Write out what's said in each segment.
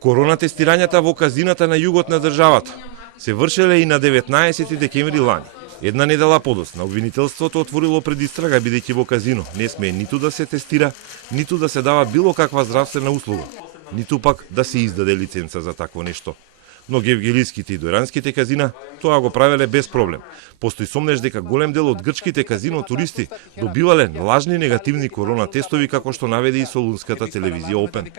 Корона тестирањата во казината на југот на државата се вршеле и на 19 декември лани. Една недела подоцна обвинителството отворило предистрага бидејќи во казино не смее ниту да се тестира, ниту да се дава било каква здравствена услуга, ниту пак да се издаде лиценца за такво нешто. Но гевгелиските и дојранските казина тоа го правеле без проблем. Постои сомнеж дека голем дел од грчките казино туристи добивале лажни негативни корона тестови, како што наведе и солунската телевизија Опен.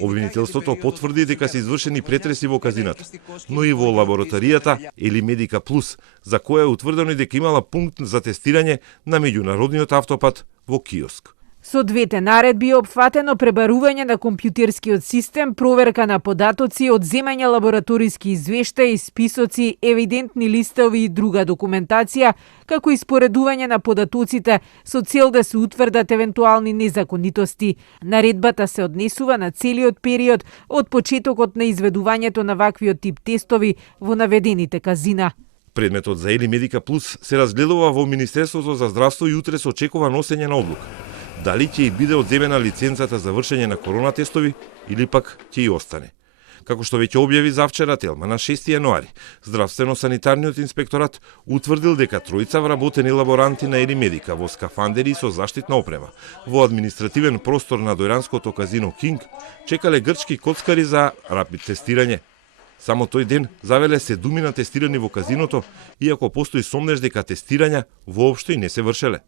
Обвинителството потврди дека се извршени претреси во казината, но и во лабораторијата Ели Медика Плюс, за која е утврдено дека имала пункт за тестирање на меѓународниот автопат во киоск. Со двете наредби е опфатено пребарување на компјутерскиот систем, проверка на податоци, одземање лабораториски извештаи, списоци, евидентни листови и друга документација, како и споредување на податоците со цел да се утврдат евентуални незаконитости. Наредбата се однесува на целиот период од почетокот на изведувањето на ваквиот тип тестови во наведените казина. Предметот за Ели Медика Плюс се разгледува во Министерството за здравство и утре се очекува носење на одлука. Дали ќе и биде одземена лиценцата за вршење на корона тестови или пак ќе и остане. Како што веќе објави завчера Телма на 6 јануари, Здравствено-санитарниот инспекторат утврдил дека тројца вработени лаборанти на Ели Медика во скафандери со заштитна опрема во административен простор на дојранското казино Кинг чекале грчки коцкари за рапид тестирање. Само тој ден завеле 7 тестирани во казиното, иако постои сомнеж дека тестирања воопшто и не се вршеле.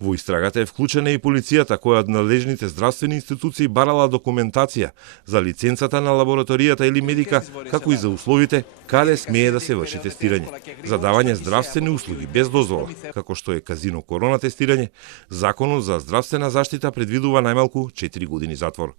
Во истрагата е вклучена и полицијата, која од належните здравствени институции барала документација за лиценцата на лабораторијата Ели Медика, како и за условите каде смее да се врши тестирање. За давање здравствени услуги без дозвола, како што е казино корона тестирање, Законот за здравствена заштита предвидува најмалку 4 години затвор.